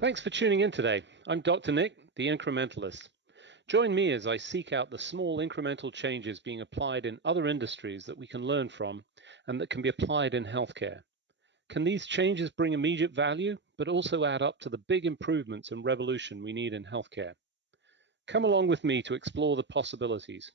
Thanks for tuning in today. I'm Dr. Nick, the Incrementalist. Join me as I seek out the small incremental changes being applied in other industries that we can learn from and that can be applied in healthcare. Can these changes bring immediate value, but also add up to the big improvements and revolution we need in healthcare? Come along with me to explore the possibilities.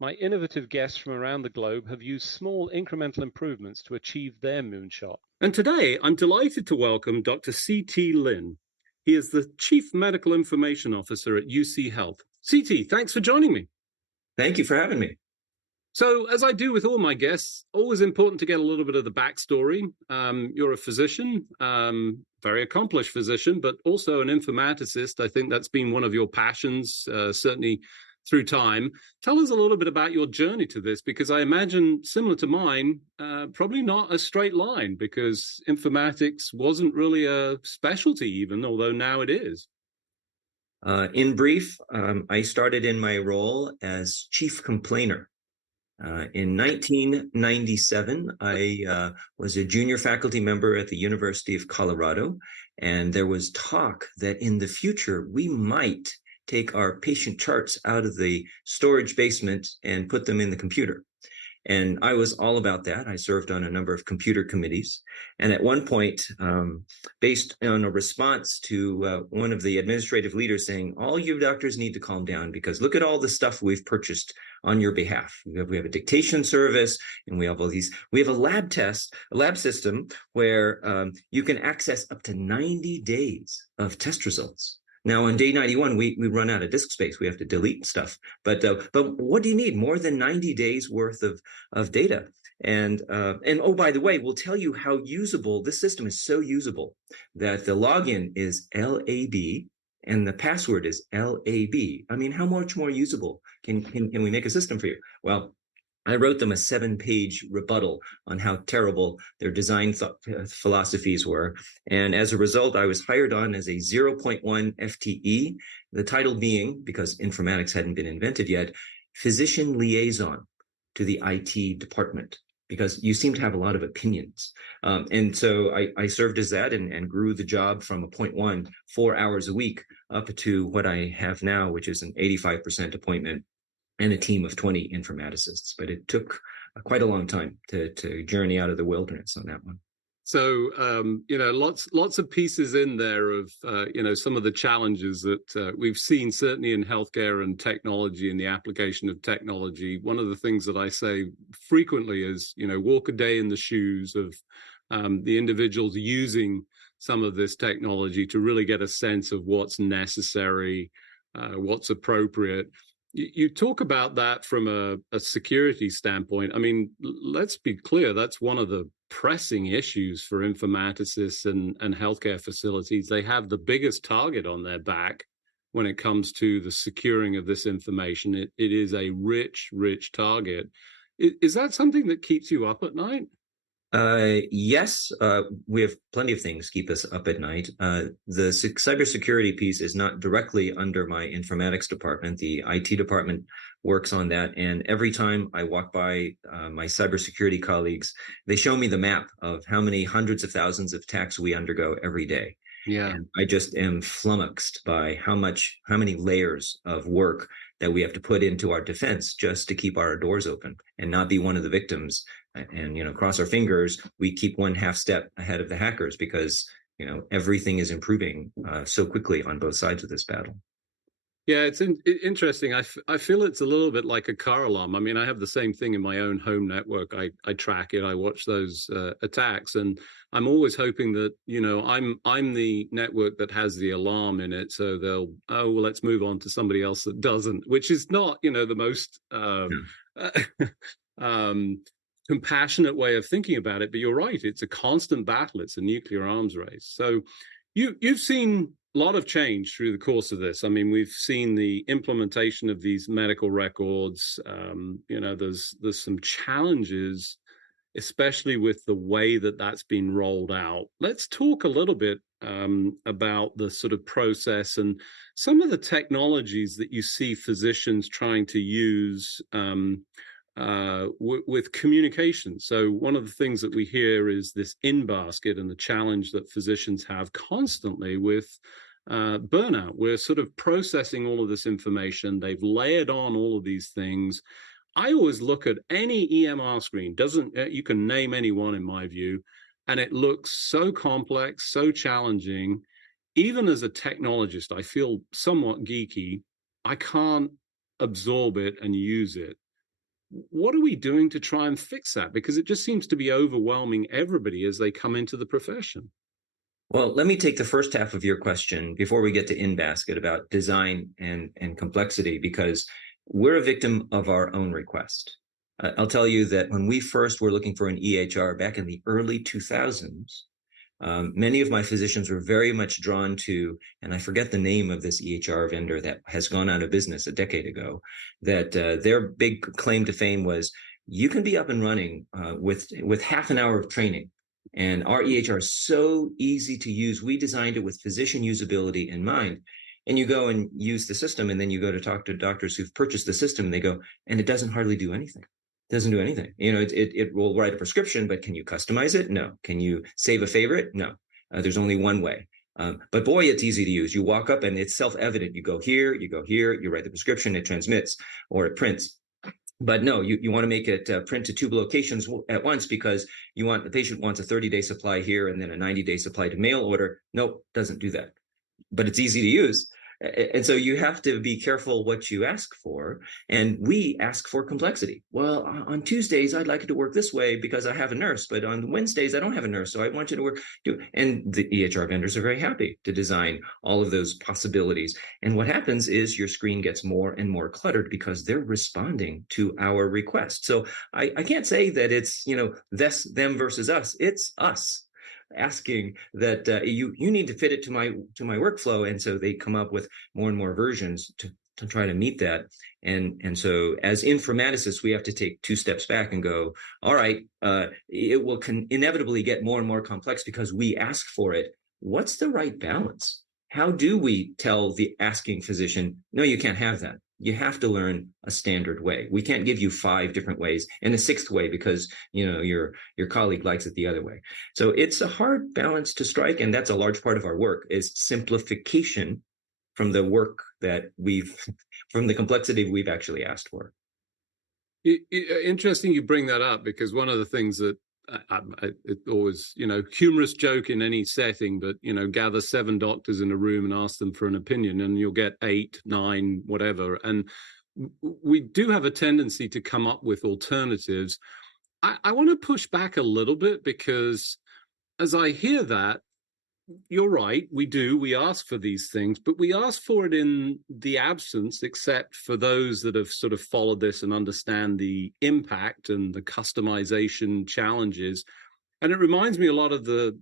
My innovative guests from around the globe have used small incremental improvements to achieve their moonshot. And today, I'm delighted to welcome Dr. C.T. Lin. He is the Chief Medical Information Officer at UC Health. C.T., thanks for joining me. Thank you for having me. So, as I do with all my guests, always important to get a little bit of the backstory. You're a physician, very accomplished physician, but also an informaticist. I think that's been one of your passions, certainly through time. Tell us a little bit about your journey to this, because I imagine, similar to mine, probably not a straight line, because informatics wasn't really a specialty even, although now it is. In brief, I started in my role as chief complainer. In 1997, I was a junior faculty member at the University of Colorado, and there was talk that in the future we might take our patient charts out of the storage basement and put them in the computer. And I was all about that. I served on a number of computer committees. And at one point, based on a response to one of the administrative leaders saying, all you doctors need to calm down because look at all the stuff we've purchased on your behalf. We have a dictation service, and we have all these. We have a lab system where you can access up to 90 days of test results. Now, on day 91, we run out of disk space. We have to delete stuff. But what do you need? More than 90 days worth of data. And oh, by the way, we'll tell you how usable this system is. So usable that the login is LAB and the password is LAB. I mean, how much more usable can we make a system for you? Well, I wrote them a 7-page rebuttal on how terrible their design philosophies were. And as a result, I was hired on as a 0.1 FTE, the title being, because informatics hadn't been invented yet, physician liaison to the IT department, because you seem to have a lot of opinions. And so I served as that and grew the job from a 0.1, 4 hours a week, up to what I have now, which is an 85% appointment and a team of 20 informaticists. But it took quite a long time to journey out of the wilderness on that one. So, lots of pieces in there of, some of the challenges that we've seen, certainly in healthcare and technology and the application of technology. One of the things that I say frequently is, walk a day in the shoes of the individuals using some of this technology to really get a sense of what's necessary, what's appropriate. You talk about that from a security standpoint. I mean, let's be clear, that's one of the pressing issues for informaticists and healthcare facilities. They have the biggest target on their back when it comes to the securing of this information. It is a rich target. Is that something that keeps you up at night? Yes, we have plenty of things keep us up at night. The cybersecurity piece is not directly under my informatics department. The IT department works on that. And every time I walk by my cybersecurity colleagues, they show me the map of how many hundreds of thousands of attacks we undergo every day. Yeah. And I just am flummoxed by how many layers of work that we have to put into our defense just to keep our doors open and not be one of the victims. And, cross our fingers, we keep one half step ahead of the hackers because, everything is improving so quickly on both sides of this battle. Yeah, it's interesting. I feel it's a little bit like a car alarm. I mean, I have the same thing in my own home network. I track it. I watch those attacks, and I'm always hoping that I'm the network that has the alarm in it. So let's move on to somebody else that doesn't, which is not the most compassionate way of thinking about it. But you're right; it's a constant battle. It's a nuclear arms race. So you've seen a lot of change through the course of this. I mean, we've seen the implementation of these medical records. There's some challenges, especially with the way that that's been rolled out. Let's talk a little bit about the sort of process and some of the technologies that you see physicians trying to use with communication. So one of the things that we hear is this in-basket and the challenge that physicians have constantly with burnout. We're sort of processing all of this information. They've layered on all of these things. I always look at any EMR screen, you can name any one in my view, and it looks so complex, so challenging. Even as a technologist, I feel somewhat geeky. I can't absorb it and use it. What are we doing to try and fix that? Because it just seems to be overwhelming everybody as they come into the profession. Well, let me take the first half of your question before we get to in-basket about design and complexity, because we're a victim of our own request. I'll tell you that when we first were looking for an EHR back in the early 2000s, many of my physicians were very much drawn to, and I forget the name of this EHR vendor that has gone out of business a decade ago, that their big claim to fame was, you can be up and running with half an hour of training. And our EHR is so easy to use. We designed it with physician usability in mind. And you go and use the system, and then you go to talk to doctors who've purchased the system, and they go, and it doesn't hardly do anything. It doesn't do anything. You know, it will write a prescription, but can you customize it? No. Can you save a favorite? No. There's only one way. But boy, it's easy to use. You walk up and it's self-evident. You go here, you write the prescription, it transmits or it prints. But no, you want to make it print to 2 locations at once because the patient wants a 30-day supply here and then a 90-day supply to mail order. Nope, doesn't do that. But it's easy to use. And so you have to be careful what you ask for. And we ask for complexity. Well, on Tuesdays, I'd like it to work this way because I have a nurse. But on Wednesdays, I don't have a nurse. So I want you to work. And the EHR vendors are very happy to design all of those possibilities. And what happens is your screen gets more and more cluttered because they're responding to our request. So I can't say that it's, them versus us. It's us asking that you need to fit it to my workflow, and so they come up with more and more versions to try to meet that. And so as informaticists, we have to take 2 steps back and go, all right, it will inevitably get more and more complex because we ask for it. What's the right balance? How do we tell the asking physician, no, you can't have that? You have to learn a standard way. We can't give you 5 different ways and a 6th way because your colleague likes it the other way. So it's a hard balance to strike, and that's a large part of our work is simplification from the work that from the complexity we've actually asked for. Interesting you bring that up, because one of the things that it always, humorous joke in any setting, but, gather 7 doctors in a room and ask them for an opinion and you'll get 8, 9, whatever. And we do have a tendency to come up with alternatives. I want to push back a little bit, because as I hear that, you're right, we ask for these things, but we ask for it in the absence, except for those that have sort of followed this and understand the impact and the customization challenges. And it reminds me a lot of the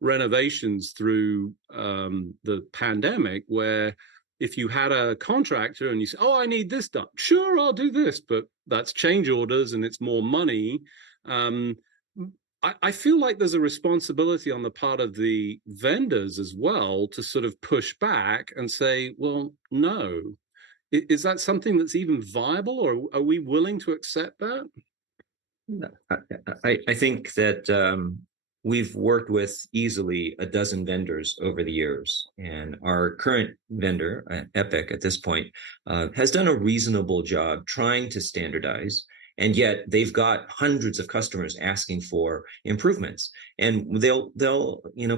renovations through the pandemic, where if you had a contractor and you say, oh, I need this done, sure, I'll do this, but that's change orders and it's more money. I feel like there's a responsibility on the part of the vendors as well to sort of push back and say, well, no. Is that something that's even viable, or are we willing to accept that? I think that we've worked with easily a dozen vendors over the years, and our current vendor, Epic, at this point, has done a reasonable job trying to standardize. And yet they've got hundreds of customers asking for improvements, and they'll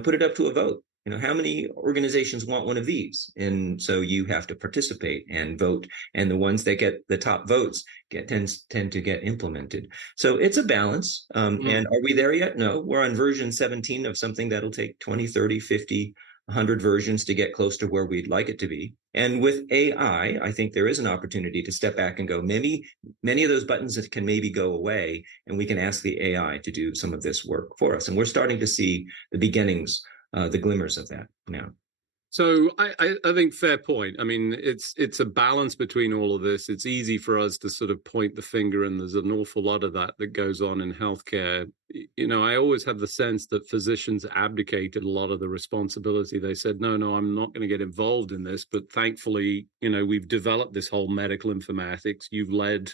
put it up to a vote. How many organizations want one of these? And so you have to participate and vote. And the ones that get the top votes tend to get implemented. So it's a balance. And are we there yet? No, we're on version 17 of something that'll take 20, 30, 50, 100 versions to get close to where we'd like it to be. And with AI, I think there is an opportunity to step back and go, many of those buttons that can maybe go away, and we can ask the AI to do some of this work for us. And we're starting to see the beginnings, the glimmers of that now. So I think fair point. I mean, it's a balance between all of this. It's easy for us to sort of point the finger, and there's an awful lot of that goes on in healthcare. I always have the sense that physicians abdicated a lot of the responsibility. They said, no, I'm not going to get involved in this. But thankfully, we've developed this whole medical informatics. You've led,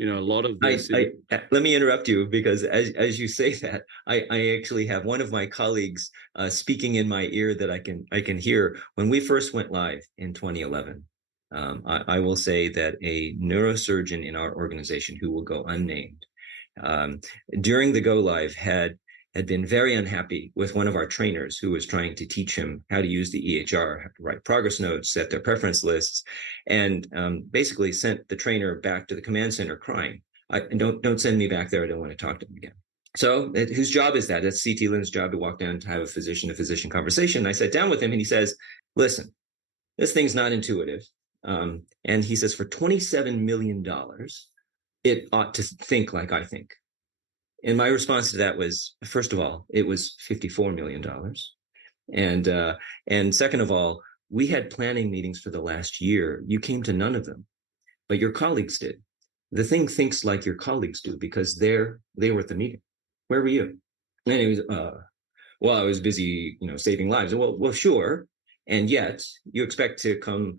a lot of this. Let me interrupt you, because as you say that, I actually have one of my colleagues speaking in my ear that I can hear. When we first went live in 2011, I will say that a neurosurgeon in our organization, who will go unnamed, during the go live had been very unhappy with one of our trainers who was trying to teach him how to use the EHR, how to write progress notes, set their preference lists, and basically sent the trainer back to the command center crying. Don't send me back there. I don't want to talk to him again. So whose job is that? That's CT Lynn's job, to walk down to have a physician-to-physician conversation. I sat down with him and he says, listen, this thing's not intuitive. And he says, for $27 million, it ought to think like I think. And my response to that was, first of all, it was $54 million. And second of all, we had planning meetings for the last year. You came to none of them, but your colleagues did. The thing thinks like your colleagues do, because they were at the meeting. Where were you? And he was, well, I was busy, saving lives. Well, sure. And yet you expect to come,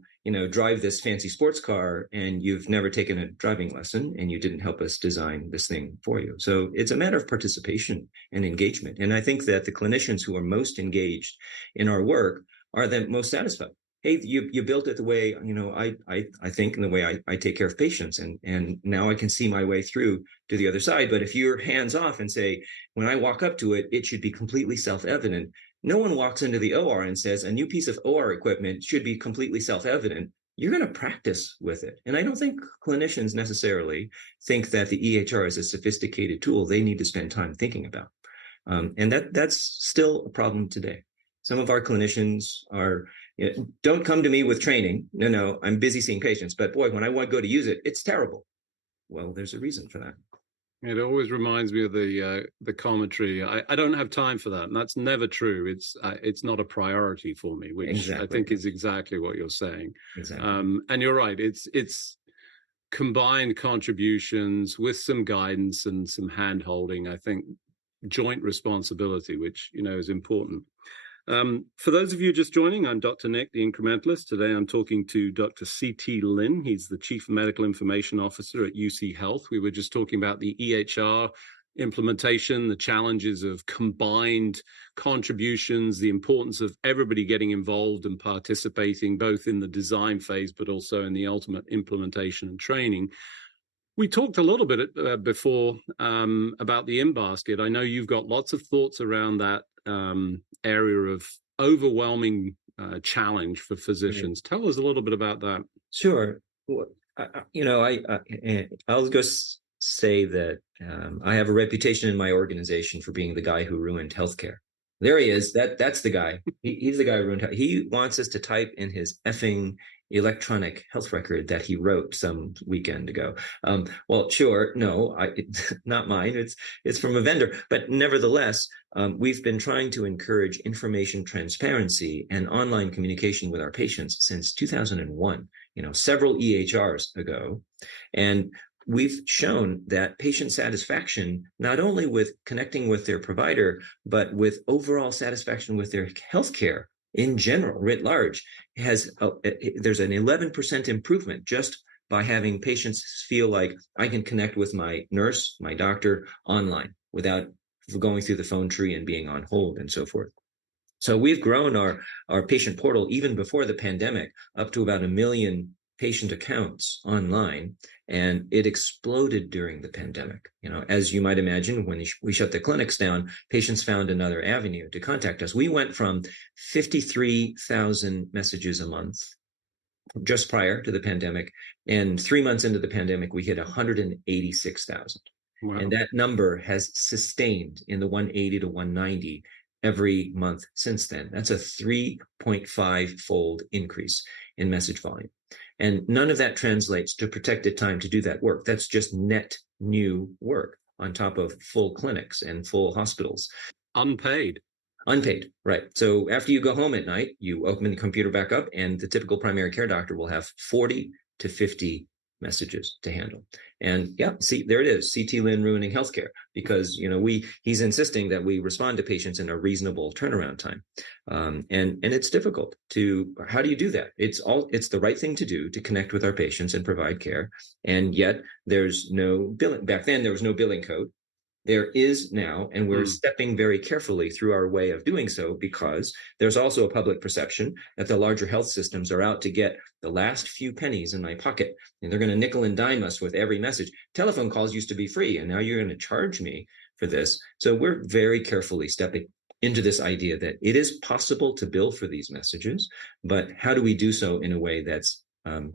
drive this fancy sports car, and you've never taken a driving lesson, and you didn't help us design this thing for you. So it's a matter of participation and engagement. And I think that the clinicians who are most engaged in our work are the most satisfied. Hey, you built it the way, I think, and the way I take care of patients. And now I can see my way through to the other side. But if you're hands off and say, when I walk up to it, it should be completely self-evident. No one walks into the OR and says a new piece of OR equipment should be completely self-evident. You're going to practice with it. And I don't think clinicians necessarily think that the EHR is a sophisticated tool they need to spend time thinking about. And that's still a problem today. Some of our clinicians don't come to me with training. No, I'm busy seeing patients. But boy, when I want to go to use it, it's terrible. Well, there's a reason for that. It always reminds me of the commentary. I don't have time for that, and that's never true. It's not a priority for me, which exactly. I think is exactly what you're saying. Exactly. And you're right. It's combined contributions with some guidance and some hand holding. I think joint responsibility, which is important. For those of you just joining, I'm Dr. Nick, the Incrementalist. Today I'm talking to Dr. C.T. Lynn. He's the Chief Medical Information Officer at UC Health. We were just talking about the EHR implementation, the challenges of combined contributions, the importance of everybody getting involved and participating, both in the design phase, but also in the ultimate implementation and training. We talked a little bit before about the in-basket. I know you've got lots of thoughts around that area of overwhelming challenge for physicians. Tell us a little bit about that. Sure. I'll just say that I have a reputation in my organization for being the guy who ruined healthcare. There he is. That's the guy. He's the guy who ruined. He wants us to type in his effing electronic health record that he wrote some weekend ago. Well, sure, no, not mine. It's from a vendor, but nevertheless, we've been trying to encourage information transparency and online communication with our patients since 2001. Several EHRs ago, and we've shown that patient satisfaction, not only with connecting with their provider, but with overall satisfaction with their healthcare in general, writ large, there's an 11% improvement just by having patients feel like I can connect with my nurse, my doctor online without going through the phone tree and being on hold and so forth. So we've grown our patient portal even before the pandemic up to about 1 million patient accounts online, and it exploded during the pandemic. As you might imagine, when we shut the clinics down, patients found another avenue to contact us. We went from 53,000 messages a month just prior to the pandemic, and 3 months into the pandemic, we hit 186,000. Wow. And that number has sustained in the 180 to 190 every month since then. That's a 3.5-fold increase in message volume. And none of that translates to protected time to do that work. That's just net new work on top of full clinics and full hospitals. Unpaid, right. So after you go home at night, you open the computer back up, and the typical primary care doctor will have 40 to 50 messages to handle. And yeah, see, there it is, CT Lin ruining healthcare, because he's insisting that we respond to patients in a reasonable turnaround time, and it's difficult to. How do you do that? It's the right thing to do to connect with our patients and provide care, and yet there's no billing. Back then, there was no billing code. There is now, and we're stepping very carefully through our way of doing so, because there's also a public perception that the larger health systems are out to get the last few pennies in my pocket, and they're going to nickel and dime us with every message. Telephone calls used to be free, and now you're going to charge me for this. So we're very carefully stepping into this idea that it is possible to bill for these messages, but how do we do so in a way that's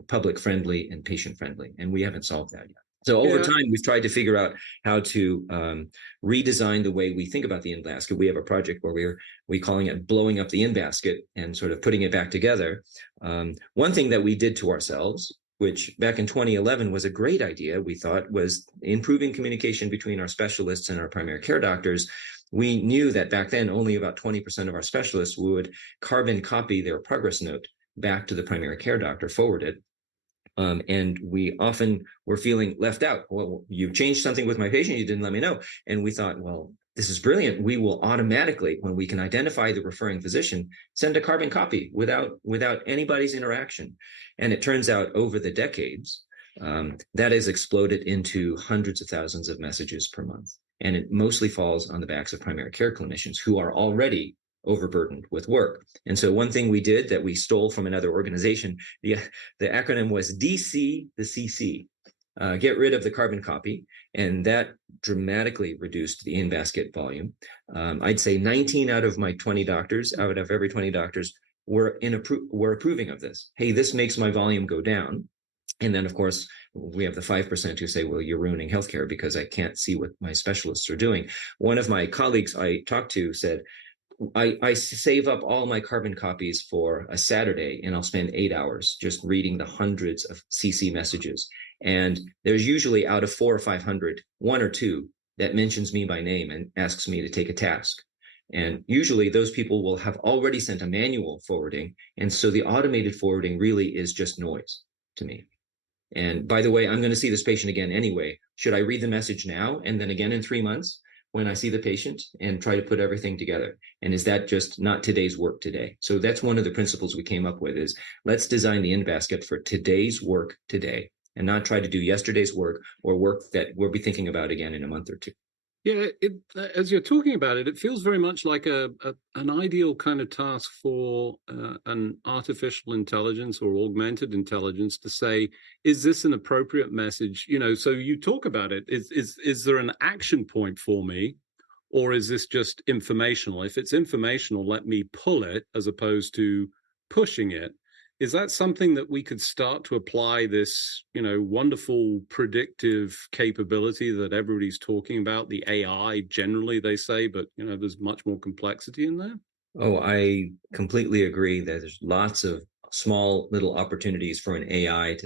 public friendly and patient friendly? And we haven't solved that yet. So over time, we've tried to figure out how to redesign the way we think about the in-basket. We have a project where we're calling it blowing up the in-basket and sort of putting it back together. One thing that we did to ourselves, which back in 2011 was a great idea, we thought, was improving communication between our specialists and our primary care doctors. We knew that back then only about 20% of our specialists would carbon copy their progress note back to the primary care doctor, forward it. And we often were feeling left out. Well, you changed something with my patient, you didn't let me know. And we thought, well, this is brilliant. We will automatically, when we can identify the referring physician, send a carbon copy without anybody's interaction. And it turns out over the decades, that has exploded into hundreds of thousands of messages per month. And it mostly falls on the backs of primary care clinicians who are already overburdened with work. And so one thing we did that we stole from another organization, the acronym was DC the CC, get rid of the carbon copy. And that dramatically reduced the in-basket volume. I'd say 19 out of my 20 doctors, out of every 20 doctors, were approving of this. Hey, this makes my volume go down. And then, of course, we have the 5% who say, well, you're ruining healthcare because I can't see what my specialists are doing. One of my colleagues I talked to said, I save up all my carbon copies for a Saturday, and I'll spend 8 hours just reading the hundreds of CC messages. And there's usually, out of 400 or 500, 1 or 2 that mentions me by name and asks me to take a task. And usually those people will have already sent a manual forwarding. And so the automated forwarding really is just noise to me. And by the way, I'm going to see this patient again anyway. Should I read the message now and then again in 3 months when I see the patient, and try to put everything together? And is that just not today's work today? So that's one of the principles we came up with, is let's design the in-basket for today's work today, and not try to do yesterday's work or work that we'll be thinking about again in a month or 2. Yeah, as you're talking about it, it feels very much like an ideal kind of task for an artificial intelligence or augmented intelligence to say, is this an appropriate message? So you talk about it. Is there an action point for me, or is this just informational? If it's informational, let me pull it as opposed to pushing it. Is that something that we could start to apply, this, wonderful predictive capability that everybody's talking about, the AI generally, they say, but, there's much more complexity in there? Oh, I completely agree that there's lots of small little opportunities for an AI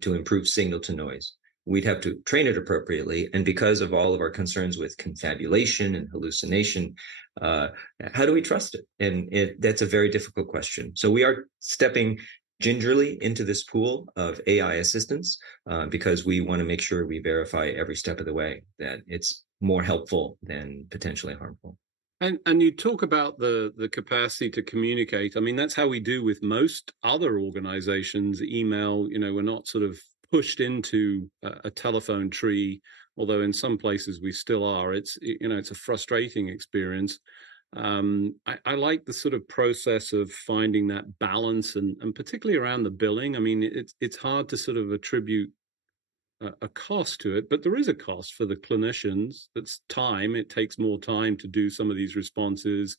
to improve signal to noise. We'd have to train it appropriately. And because of all of our concerns with confabulation and hallucination, how do we trust it? And that's a very difficult question. So we are stepping gingerly into this pool of AI assistance because we want to make sure we verify every step of the way that it's more helpful than potentially harmful. And you talk about the capacity to communicate. I mean, that's how we do with most other organizations. Email, we're not sort of pushed into a telephone tree, although in some places we still are. It's a frustrating experience. I like the sort of process of finding that balance, and particularly around the billing. I mean, it's hard to sort of attribute a cost to it, but there is a cost for the clinicians. That's time. It takes more time to do some of these responses.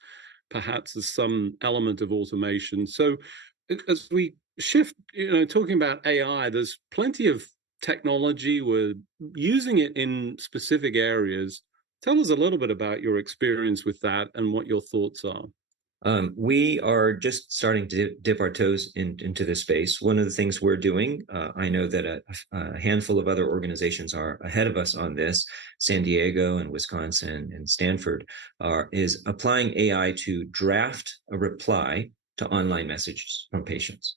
Perhaps there's some element of automation. So as we shift, talking about AI, there's plenty of technology. We're using it in specific areas. Tell us a little bit about your experience with that and what your thoughts are. We are just starting to dip our toes into this space. One of the things we're doing, I know that a handful of other organizations are ahead of us on this. San Diego and Wisconsin and Stanford is applying AI to draft a reply to online messages from patients.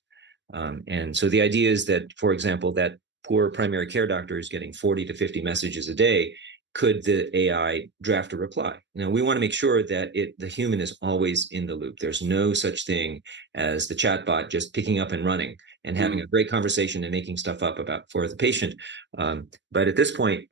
And so the idea is that, for example, that poor primary care doctor is getting 40 to 50 messages a day, could the AI draft a reply? Now, we want to make sure that the human is always in the loop. There's no such thing as the chatbot just picking up and running and having a great conversation and making stuff up for the patient. But at this point,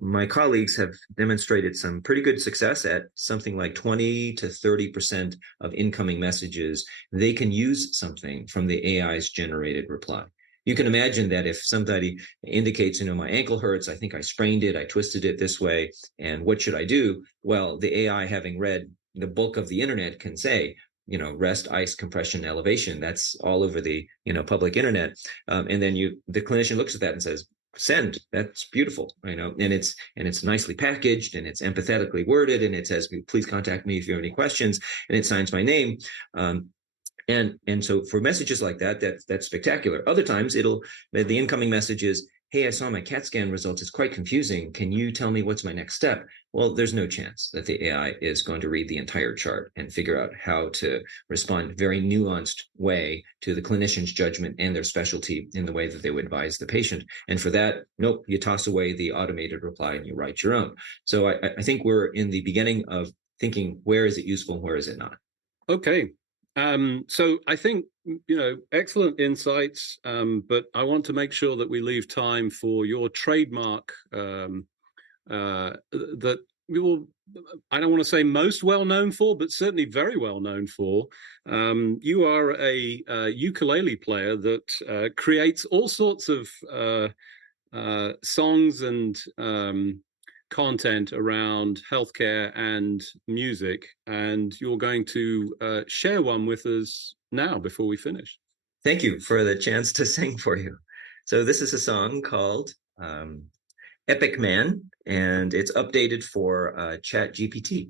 my colleagues have demonstrated some pretty good success at something like 20 to 30% of incoming messages. They can use something from the AI's generated reply. You can imagine that if somebody indicates, my ankle hurts, I think I sprained it, I twisted it this way, and what should I do? Well, the AI, having read the bulk of the internet, can say, rest, ice, compression, elevation. That's all over the, public internet. And then the clinician looks at that and says, send. That's beautiful, and it's nicely packaged, and it's empathetically worded, and it says, please contact me if you have any questions, and it signs my name. And so for messages like that, that's spectacular. Other times the incoming message is, hey, I saw my CAT scan results. It's quite confusing. Can you tell me what's my next step? Well, there's no chance that the AI is going to read the entire chart and figure out how to respond in a very nuanced way to the clinician's judgment and their specialty in the way that they would advise the patient. And for that, nope, you toss away the automated reply and you write your own. So I think we're in the beginning of thinking, where is it useful and where is it not? Okay. So I think, excellent insights, but I want to make sure that we leave time for your trademark that you will, I don't want to say most well known for, but certainly very well known for. You are a ukulele player that creates all sorts of songs and content around healthcare and music, and you're going to share one with us now before we finish. Thank you for the chance to sing for you. So this is a song called Epic Man, and it's updated for ChatGPT.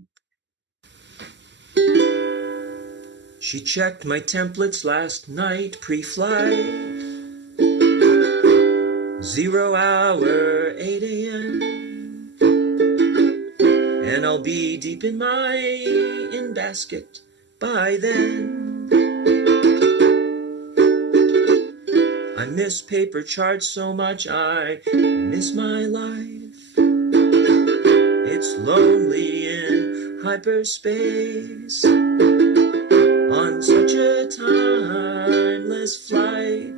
She checked my templates last night pre-flight, 0 hour, 8 a.m. And I'll be deep in my in-basket by then. I miss paper charts so much, I miss my life. It's lonely in hyperspace on such a timeless flight.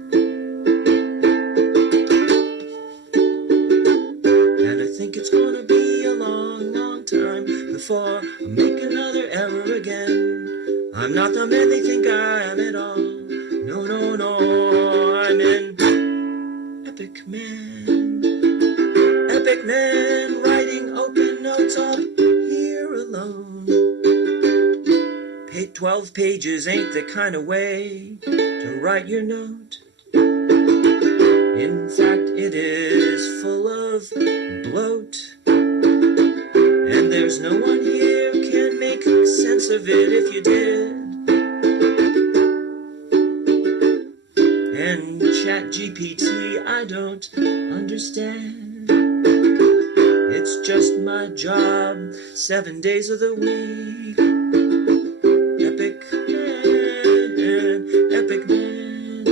And I think it's gonna be a long, long time before I make another error again. I'm not the man they think I am at all. No, no, no, I'm an epic man. Epic man, writing open notes up here alone. 12 pages ain't the kind of way to write your note. In fact, it is full of bloat. And there's no one here can make sense of it if you did. And ChatGPT, I don't understand. It's just my job, 7 days of the week. Epic man, epic man.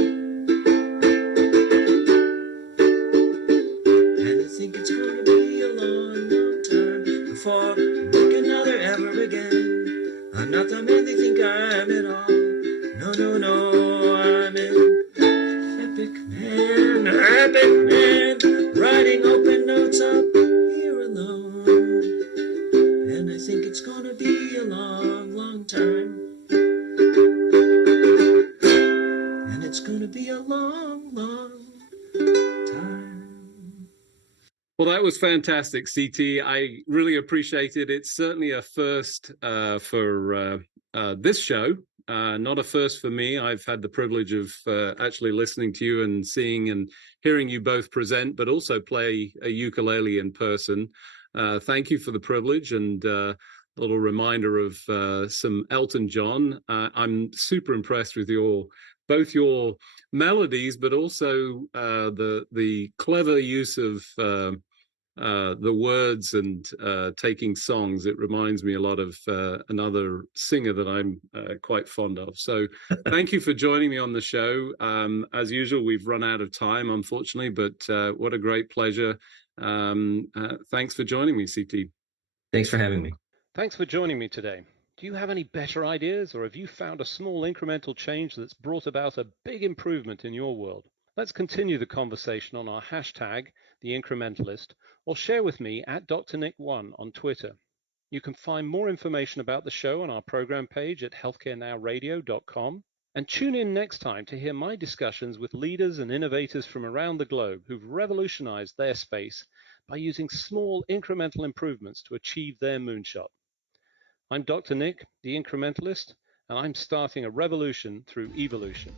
And I think it's gonna be a long, long time before I make another ever again. I'm not the man they think I am at all. No, no, no, I'm an epic man, writing open notes up here alone. And I think it's gonna be a long, long time. And it's gonna be a long, long time. Well, that was fantastic, CT. I really appreciate it. It's certainly a first for this show. Not a first for me. I've had the privilege of actually listening to you and seeing and hearing you both present, but also play a ukulele in person. Thank you for the privilege, and a little reminder of some Elton John. I'm super impressed with both your melodies, but also the clever use of the words and taking songs, it reminds me a lot of another singer that I'm quite fond of. So thank you for joining me on the show. As usual, we've run out of time, unfortunately, but what a great pleasure. Thanks for joining me, CT. Thanks for having me. Thanks for joining me today. Do you have any better ideas, or have you found a small incremental change that's brought about a big improvement in your world? Let's continue the conversation on our hashtag, The Incrementalist, or share with me at Dr. Nick1 on Twitter. You can find more information about the show on our program page at healthcarenowradio.com, and tune in next time to hear my discussions with leaders and innovators from around the globe who've revolutionized their space by using small incremental improvements to achieve their moonshot. I'm Dr. Nick, the Incrementalist, and I'm starting a revolution through evolution.